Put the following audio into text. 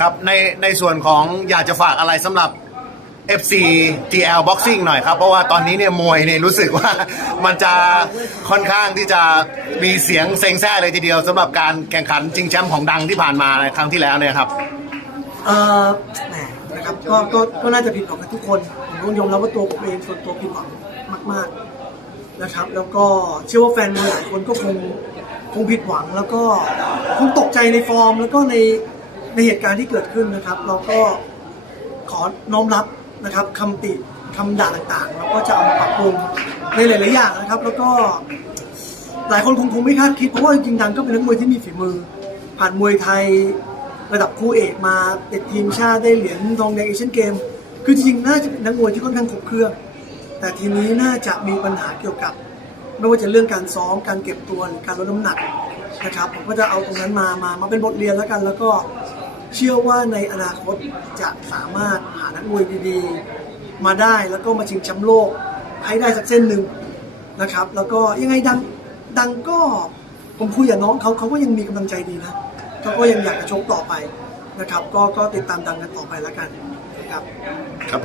ครับในในส่วนของอยากจะฝากอะไรสำหรับ FC TL Boxing หน่อยครับ เพราะว่าตอนนี้เนี่ยมวยเนี่ยรู้สึกว่า มันจะค่อนข้างที่จะมีเสียงเซ็งแซ่เลยทีเดียวสำหรับการแข่งขันชิงแชมป์ของดังที่ผ่านมาในครั้งที่แล้วเนี่ยครับ เอ่อแหมนะครับก็ก็ก็น่าจะผิดหวังกันทุกคนผมต้องยอมรับว่าตัวผมเองส่วนตัวผิดหวังมาก ๆนะครับ แล้วก็เชื่อว่าแฟนมวยหลายคนก็คงคงผิดหวังแล้วก็คงตกใจในฟอร์ม แล้วก็ใน ในเหตุการณ์ที่เกิดขึ้นนะครับ เราก็ขอน้อมรับนะครับคำติคำด่าต่างๆแล้วก็จะเอามาปรับปรุงในหลายๆอย่างนะครับ แล้วก็หลายคนคงคงไม่คาดคิดเพราะว่าจริงๆดังก็เป็นนักมวยที่มีฝีมือ ผ่านมวยไทยระดับคู่เอกมาติดทีมชาติได้เหรียญทองแดงเอเชียนเกม คือจริงๆน่าจะเป็นนักมวยที่ค่อนข้างครบเครื่อง แต่ทีนี้น่าจะมีปัญหาเกี่ยวกับไม่ว่าจะเรื่องการซ้อมการเก็บตัวหรือการลดน้ำหนักนะครับผมก็จะเอาตรงนั้นมามามาเป็นบทเรียนแล้วกัน แล้วก็ เชื่อว่าในอนาคตจะสามารถหานักมวยดีๆ มาได้แล้วก็มาชิงแชมป์โลกให้ได้สักเส้นหนึ่งนะครับ แล้วก็ยังไงดังดังก็ผมคุยกับน้องเขาเขาก็ยังมีกำลังใจดีนะเขาก็ยังอยากจะชกต่อไปนะครับ ก็ก็ติดตามดังกันต่อไปแล้วกันนะครับครับ